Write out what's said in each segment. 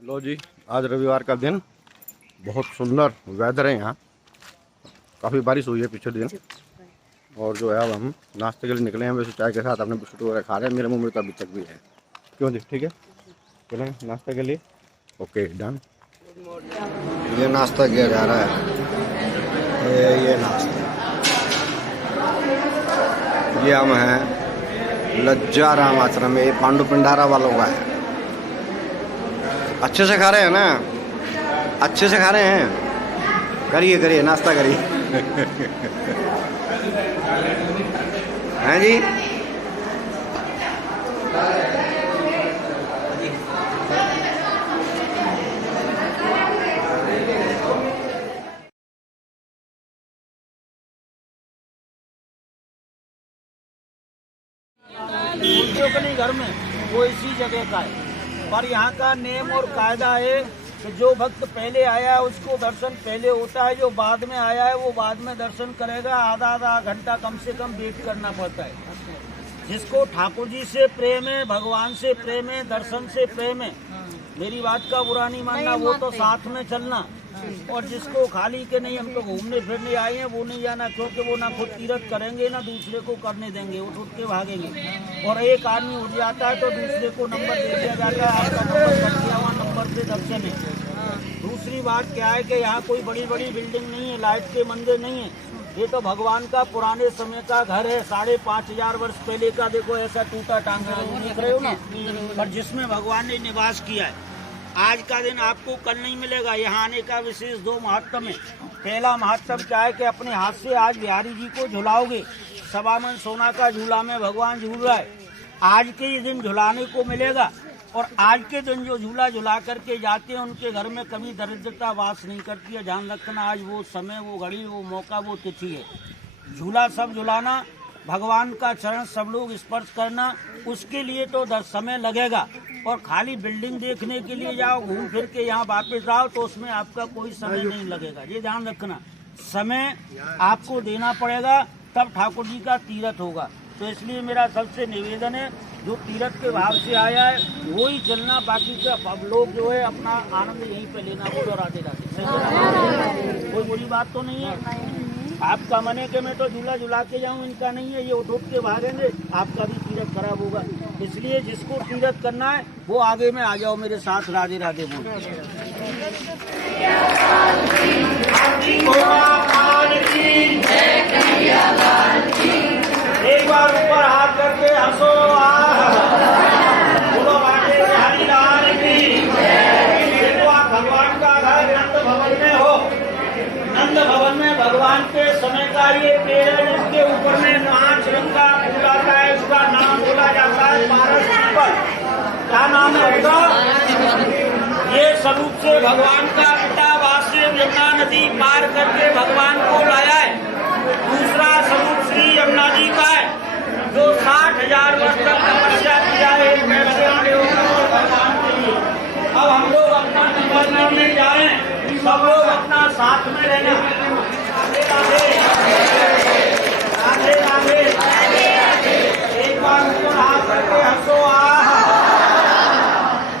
लो जी, आज रविवार का दिन, बहुत सुंदर वेदर है यहाँ। काफ़ी बारिश हुई है पिछले दिन। और जो है अब हम नाश्ते के लिए निकले हैं। वैसे चाय के साथ अपने बिस्कुट वगैरह खा रहे हैं। मेरे मुंह में तो अभी तक भी है। क्यों जी? ठीक है, चलें नाश्ते के लिए। Okay done. ये नाश्ता किया जा रहा है। ये नाश्ता, ये हम हैं लज्जा राम आश्रम में। ये पांडु पिंडारा वालों का है। अच्छे से खा रहे हैं ना? अच्छे से खा रहे हैं? करिए करिए, नाश्ता करिए। हैं जी? मूर्तियों का नहीं घर में, वो इसी जगह का है। पर यहाँ का नियम और कायदा है कि जो भक्त पहले आया है उसको दर्शन पहले होता है, जो बाद में आया है वो बाद में दर्शन करेगा। आधा आधा घंटा कम से कम वेट करना पड़ता है। जिसको ठाकुर जी से प्रेम है, भगवान से प्रेम है, दर्शन से प्रेम है, मेरी बात का बुरा नहीं मानना, वो तो साथ में चलना। और जिसको खाली के नहीं, हम तो घूमने फिरने आए हैं, वो नहीं जाना, क्योंकि वो ना खुद तीरथ करेंगे ना दूसरे को करने देंगे, वो उठ के भागेंगे। और एक आदमी उठ जाता है तो दूसरे को नंबर दे दिया जाता है, आपका नंबर कट गया, वहाँ नंबर से दर्शन है। दूसरी बात क्या है कि यहाँ कोई बड़ी बड़ी बिल्डिंग नहीं है, लाइट के मंदिर नहीं है। ये तो भगवान का पुराने समय का घर है, 5,500 वर्ष पहले का। देखो ऐसा टूटा टांगा देख रहे हो ना, पर जिसमें भगवान ने निवास किया है। आज का दिन आपको कल नहीं मिलेगा। यहाँ आने का विशेष 2 महत्व है। पहला महत्व क्या है कि अपने हाथ से आज बिहारी जी को झुलाओगे। 1.25 मन सोना का झूला में भगवान झूल रहा है। आज के ही दिन झुलाने को मिलेगा। और आज के दिन जो झूला झुला करके जाते हैं उनके घर में कभी दरिद्रता वास नहीं करती है। ध्यान रखना, आज वो समय, वो घड़ी, वो मौका, वो तिथि है। झूला सब झुलाना, भगवान का चरण सब लोग स्पर्श करना, उसके लिए तो समय लगेगा। और खाली बिल्डिंग देखने के लिए जाओ, घूम फिर के यहाँ वापस आओ, तो उसमें आपका कोई समय नहीं लगेगा। ये ध्यान रखना, समय आपको देना पड़ेगा, तब ठाकुर जी का तीरथ होगा। तो इसलिए मेरा सबसे निवेदन है, जो तीरथ के भाव से आया है वो ही चलना, बाकी का अब लोग जो है अपना आनंद यहीं पे लेना। बोलो राधे राधे। कोई बुरी बात तो नहीं है। आपका मन है कि मैं तो झूला झुला के जाऊं, इनका नहीं है। ये उठ के भागेंगे, आपका भी तीरथ खराब होगा। इसलिए जिसको तीरथ करना है वो आगे में आ जाओ मेरे साथ। राधे राधे बोलो। एक बार ऊपर हाथ करके हंसो। भगवान का घर नंद भवन में हो। नंद भवन में भगवान के समय का ये पेड़ है, जिसके ऊपर में 5 रंग का फूल आता है। उसका नाम बोला जाता है पारस पीपल। क्या नाम है उसका? ये स्वरूप से भगवान का पिता वास्य यमुना नदी पार करके भगवान को लाया है। दूसरा स्वरूप श्री यमुना जी का है, जो 60,000 वर्ष तक तपस्या किया है भगवान के लिए। अब हम लोग अपना नंबर लेने जा रहे हैं, सब लोग अपना साथ में रहना। राधे राधे। एक बार ऊपर हाथ करके हंसो।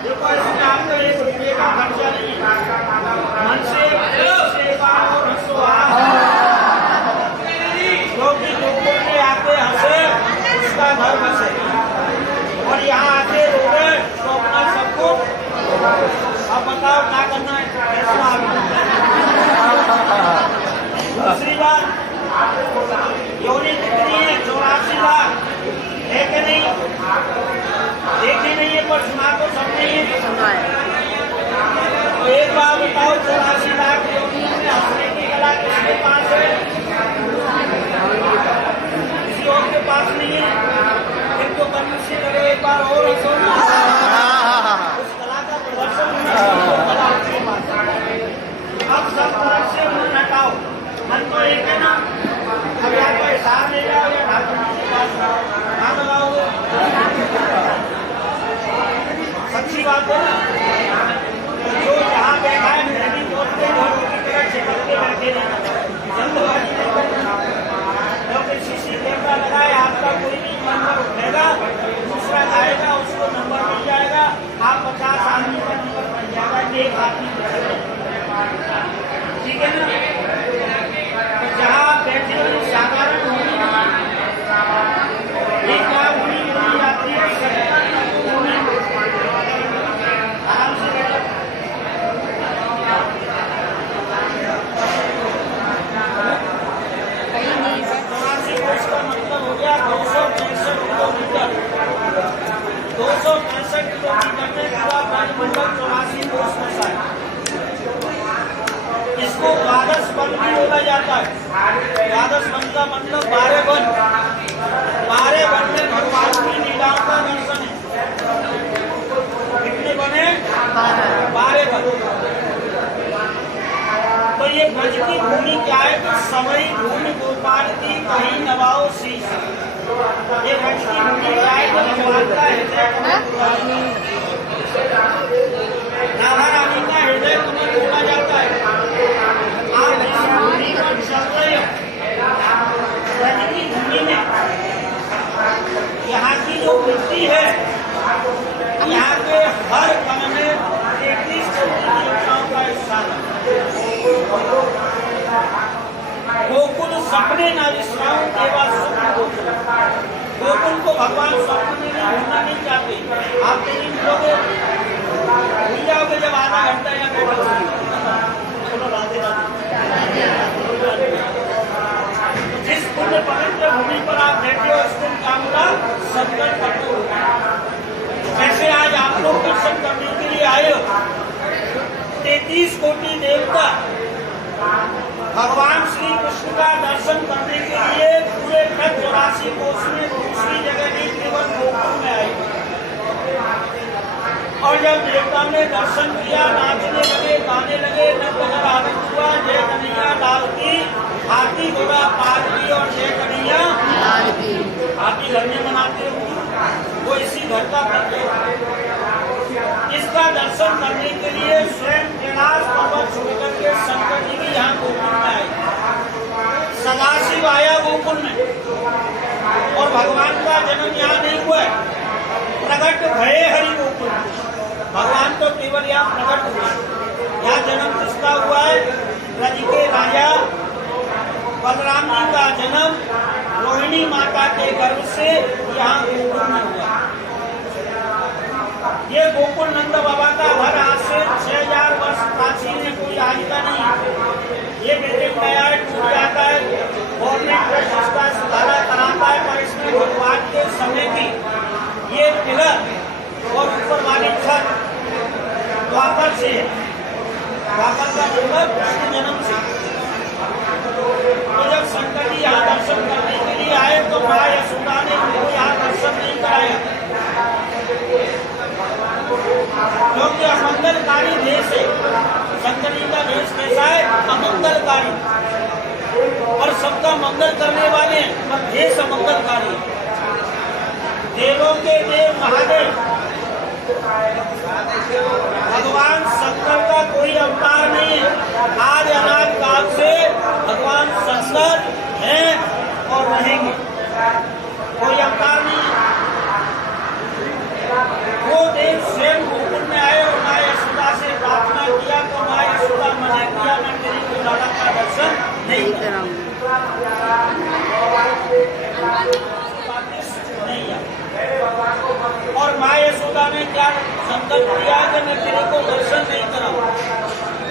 देखो इसमें आपका 1 रुपये का खर्चा नहीं है। मन से एक बार और हंसो। क्योंकि जो कोई आके हंसे उसका घर बसे, और यहाँ आके रोए तो अपना सबको। अब बताओ क्या करना है? दूसरी बात, योनि कितनी है? 84 लाख है कि नहीं? देखी नहीं है पर सुना तो सबने ही। तो एक बार बताओ, 84 लाख योनि में हंसने की कला किसके पास है? किसी और के पास नहीं है। फिर तो करने से करो, एक बार और हंसो ना। उस कला का प्रदर्शन अब सब तरफ से मन हटाओ। मन तो एक है ना। अब या तो हिसाब ले जाओ या कहाँ लगाओगे? सच्ची बात है ना। जो जहाँ बैठा है मेहनती दोस्त के घर की तरफ छिपक के बैठे रहना, जल्दबाजी नहीं करना। क्योंकि सीसी कैमरा लगा है, आपका कोई भी नंबर उठेगा, दूसरा आएगा, उसको नंबर मिल जाएगा। आप 50 आदमी का नंबर बन जाएगा। 65 किलोमीटर में पूरा ब्रजमंडल 84 कोस बसा है। इसको द्वादश वन भी बोला जाता है। द्वादश वन का मतलब 12 वन। 12 वन में भगवान की लीलाओं का दर्शन है। कितने बने? 12 वन। तो ये ब्रज की भूमि क्या है? तो समय भूमि गोपाल की कहीं नवाओ शीश। ये ब्रज की भूमि क्या है? तो भगवान का हृदय राधा रानी का हृदय कमल बोला जाता है। आप इस भूमि पर चल रहे हो, ब्रज की भूमि में यहाँ की जो मिट्टी है, यहाँ के हर कण में 33 कोटि देवताओं का स्थान है। गोकुल सपने न विश्राम देवा सुख गोकुल। गोकुल को भगवान स्वप्न में भी भूलना नहीं चाहते। आप नहीं भूलोगे, भूल जाओगे जब आधा घंटा या जिस पुण्य पवित्र भूमि पर आप बैठे हो उसको कामना संकट कटो। जैसे आज आप लोग दर्शन करने के लिए आए हो, 33 कोटि देवता भगवान श्री कृष्ण का दर्शन करने के लिए पूरे 84 कोस में दूसरी जगह नहीं केवल गोकुल में आए। और जब देवता ने दर्शन किया, नाचने लगे, गाने लगे, नगर आनंद हुआ। जय कन्हैया लाल की। हाथी घोड़ा पाल की और जय कन्हैया लाल की। हाथी घर में मनाते होंगे, वो इसी घर का प्रतीक है। इसका दर्शन करने के लिए स्वयं कैलाश पर्वत छोड़कर के शंकर जी भी यहाँ गोकुल में आए। सदाशिव आया गोकुल में और भगवान का जन्म यहाँ नहीं हुआ है। प्रकट भये हरि गोकुल। भगवान तो केवल यहाँ प्रकट हुए। यहाँ जन्म किसका हुआ है? ब्रज के राजा बलराम जी का जन्म रोहिणी माता के गर्भ से यहाँ गोकुल में हुआ। ये गोकुल नंद बाबा का घर आज से 6000 वर्ष प्राचीन है, कोई आज का नहीं। ये बिल्डिंग नया है, टूट जाता है, गवर्नमेंट इसका सुधारा कराता है, पर इसमें भगवान के समय की ये पिलर और ऊपर वाली छत द्वापर से, द्वापर का मतलब कृष्ण जन्म से। तो जब शंकर जी यहाँ दर्शन करने के लिए आए तो माँ यशोदा ने उनको यहाँ दर्शन नहीं कराया, क्योंकि अमंगलकारी देश है। शंकर जी का देश कैसा है? अमंगलकारी। और सबका मंगल करने वाले, पर देश अमंगलकारी। देवों के देव महादेव भगवान शंकर का कोई अवतार नहीं है। आज अनाद काल से भगवान शंकर है और रहेंगे, कोई अवतार नहीं है। वो देव स्वयं गोकुल में आए और माँ यशोदा से प्रार्थना किया तो माँ यशोदा मना किया, मैं तेरी को राधा का दर्शन नहीं कराऊंगी। और माँ यशोदा ने क्या संकल्प किया कि मैं तेरे को दर्शन नहीं कराऊंगा।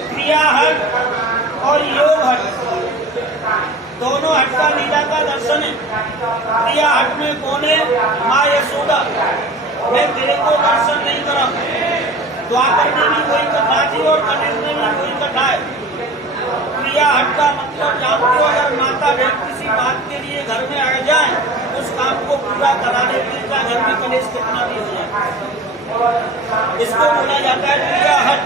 क्रिया हट और योग हट दोनों हट का लीला का दर्शन है। क्रिया हट में कौन है? माँ यशोदा। मैं तेरे को दर्शन नहीं कराऊंगा। द्वापर में भी कोई कथा थी और कलियुग में भी कोई कथा है। क्रिया हट का मतलब जानते हो, अगर माता बहन किसी बात के लिए घर में आ जाए, उस काम को पूरा कराने के लिए घर में कलेश कितना भी हो जाए, इसको बोला जाता है क्रिया हट।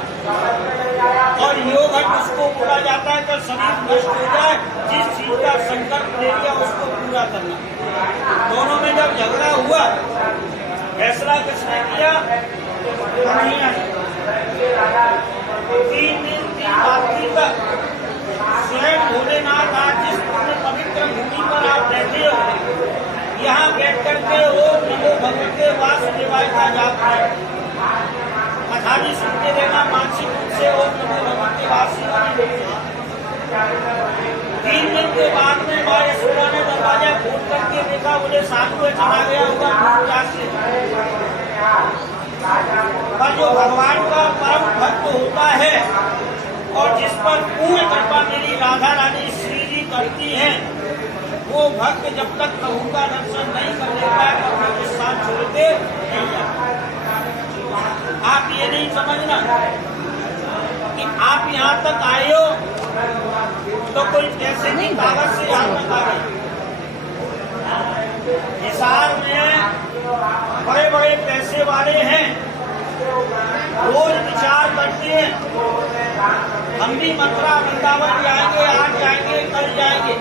और योग हट उसको बोला जाता है कि शरीर नष्ट हो जाए, जिस चीज का संकल्प ले लिया उसको पूरा करना। दोनों में जब झगड़ा हुआ, फैसला किसने किया? कन्हैया। 3 दिन 3 रात्रि तक स्वयं भोलेनाथ आज जिस पवित्र भूमि पर आप बैठे हो, यहाँ बैठ करके ओम नमो भगवते वासुदेवाय का जाप है। कथा भी सुनते रहना, मानसिक रूप से ओम नमो भगवते वासुदेवाय। 3 दिन के बाद में माँ यशोदा ने दरवाजा खोल करके देखा, बोले साधु चला गया होगा से। पर जो भगवान का परम भक्त होता है और जिस पर पूर्ण कृपा मेरी राधा रानी श्री जी करती है, वो भक्त जब तक प्रभु का दर्शन नहीं कर लेता है तब तक इस साथ छोड़ते नहीं जाता। आप ये नहीं समझना कि आप यहाँ तक आए हो तो कोई पैसे की कागज से यहाँ तक आ गए। हिसार में बड़े बड़े पैसे वाले हैं, रोज विचार करते हैं हम भी मथुरा वृंदावन जाएंगे, आज जाएंगे, कल जाएंगे,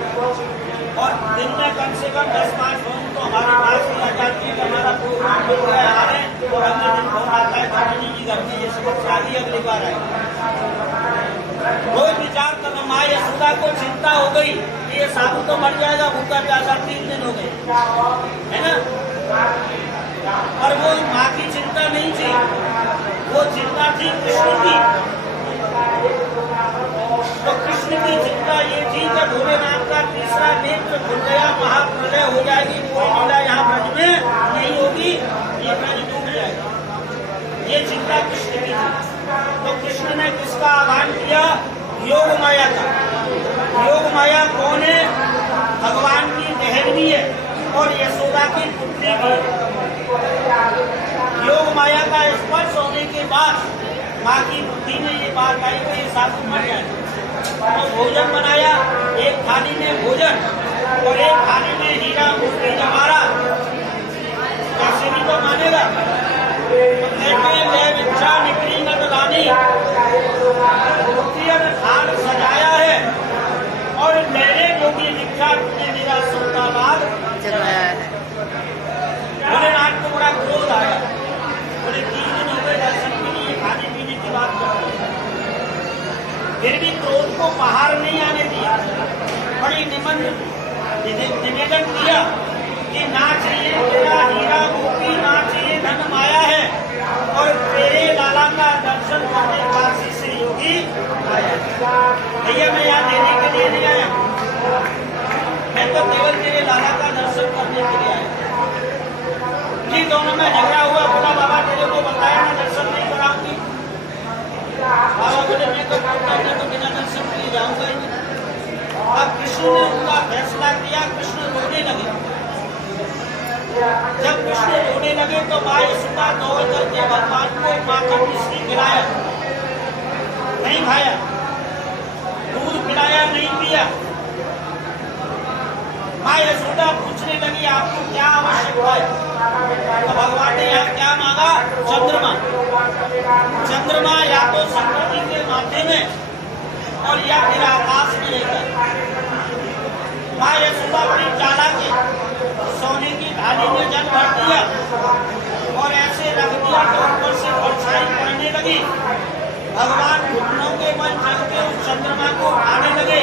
और दिन में कम से कम 10-5 फोन तो हमारे पास भी आ जाती है कि हमारा प्रोग्राम हो गया आ रहे हैं, और अगले दिन फोन आता है घटनी जी घर में ये समस्या ही अगली बार आएगी। रोज विचार कर रहा, माँ यशोदा को चिंता हो गई कि ये साधु तो मर जाएगा, भूखा प्यासा 3 दिन हो गए, है ना। और वो माँ की चिंता नहीं थी, वो चिंता थी कृष्ण की। तो कृष्ण की चिंता ये थी कि भोलेनाथ का तीसरा नेत्र खुल गया, महाप्रलय हो जाएगी, कोई लीला यहाँ ब्रज में नहीं होगी, ये ब्रज डूब जाएगा, ये चिंता कृष्ण की थी। तो कृष्ण ने किसका आह्वान किया? योग माया का। योग माया कौन है? भगवान की बहन भी है और यशोदा की पुत्री भी है। योग माया का स्पर्श होने के बाद माँ की बुद्धि में ये बात आई कि ये साधु मर जाए, तो भोजन बनाया, एक थाली में भोजन और एक थाली में हीरा मोती जवाहरात, कैसे भी तो मानेगा। इच्छा निकली न रानी, थाल सजाया है और मेरे योगी दीक्षा ने मेरा सुल्ताबाद जगाया है। भोलेनाथ को बड़ा क्रोध आया, बोले 3 दिन हो गए दर्शन के लिए, खाने पीने की बात कर रहे हैं, फिर भी क्रोध को बाहर नहीं आने दिया। बड़ी निवेदन किया कि ना चाहिए तेरा हीरा मोती, ना चाहिए धन माया है, और तेरे लाला का दर्शन करने काशी से योगी आया। भैया मैं यहाँ देने के लिए नहीं आया, मैं तो केवल तेरे लाला का दर्शन करने के लिए आया। जी दोनों में झगड़ा हुआ, बोला बाबा तेरे को बताया ना दर्शन नहीं कराऊंगी। बाबा बोले मैं तो बिना दर्शन के लिए जाऊंगा ही नहीं। अब कृष्ण ने उनका फैसला किया, कृष्ण रोने लगे। जब कृष्ण रोने लगे तो माँ यशोदा दौड़ करके भगवान को माखन मिश्री खिलाया, नहीं खाया, दूध पिलाया, नहीं पिया। माँ यशोदा पूछने लगी आपको क्या आवश्यकता है? तो भगवान ने यहाँ क्या मांगा? चंद्रमा। चंद्रमा या तो संपत्ति के माथे में और या फिर आकाश में रहकर। माँ यशोदा बड़ी चालाक है, सोने की थाली में जल भर दिया और ऐसे रख दिया तो ऊपर से परछाई पड़ने लगी। भगवान घुटनों के बल चल के उस चंद्रमा को उठाने लगे,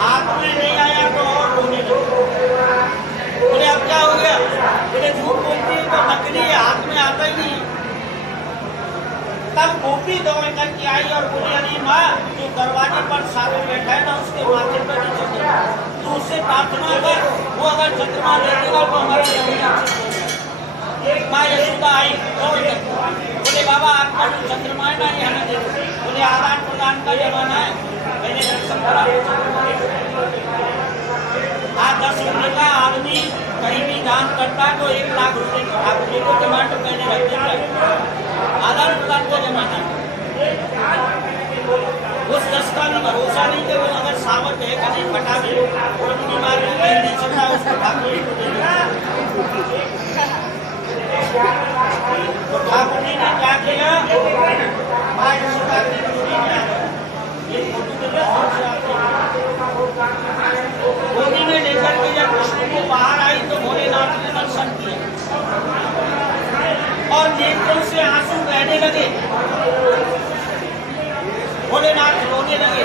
हाथ में नहीं आया तो और रोने लगे। बोले अब क्या हो गया? बोले झूठ बोलती है तो नकली है, हाथ में आता ही नहीं। तब गोपी दौड़ करके आई और बोली अरे माँ जो दरवाजे पर साधु बैठा है ना उसके माथे पर नहीं चढ़े, तो उससे प्रार्थना कर, वो अगर चंद्रमा ले देगा तो हमारी माँ यशोदा आई दौड़ कर, बोले बाबा आपका जो चंद्रमा है ना ये हमें दे दो। बोले आदान प्रदान का जमाना है, मैंने दर्शन करा। आज 10 रुपये का आदमी कहीं भी दान करता है तो 1 लाख रुपए ठाकुर जी को डिमांड पहले रख देता है। आदान प्रदान का जमाना है, उस 10 का भी भरोसा नहीं कि वो अगर सामर्थ है कहीं फटा दे और बीमार नहीं चल रहा उसको ठाकुर जी को देगा। तो ठाकुर जी ने क्या किया? माँ यशोदा की गोदी में लेकर के जब कृष्ण को बाहर आई तो भोलेनाथ ने दर्शन किया और नेत्रों से आंसू बहने लगे। भोलेनाथ रोने लगे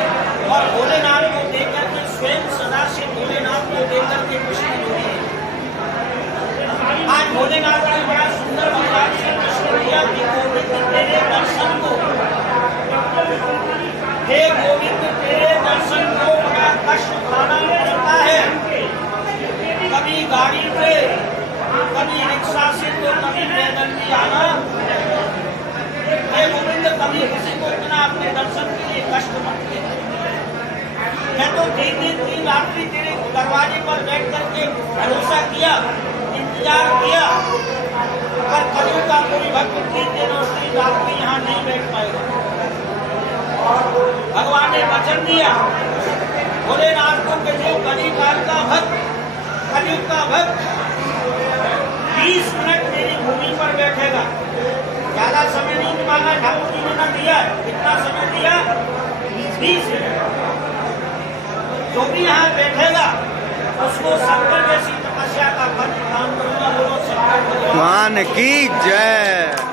और भोलेनाथ को देखकर के स्वयं सदा से भोलेनाथ को देखकर के कृष्ण रोने। आज भोलेनाथ ने बड़ा सुंदर विचार से कृष्ण किया कि गोविंद तेरे दर्शन को, हे गोविंद तेरे दर्शन को बड़ा कष्ट उठाना पड़ता है, कभी गाड़ी पे, कभी रिक्शा से तो कभी पैदल भी आना। हे गोविंद कभी किसी को इतना अपने दर्शन के लिए कष्ट मत दे। मैं तो 3 दिन 3 रात्रि तेरे दरवाजे पर बैठ करके भरोसा किया, इंतजार किया, पर कभी का कोई भक्त 3 दिन और 3 एक आदमी यहाँ नहीं बैठ पाएगा। भगवान ने वचन दिया भोलेनाथ को कि जो कलिकाल का भक्त, कलयुग का भक्त 20 मिनट मेरी भूमि पर बैठेगा, ज्यादा समय नहीं मांगा ठाकुर जी ने ना दिया, कितना समय दिया 20 मिनट, जो भी यहाँ बैठेगा उसको शंकर जैसी तपस्या का फल प्रदान करूंगा। बोलो शंकर भगवान की जय।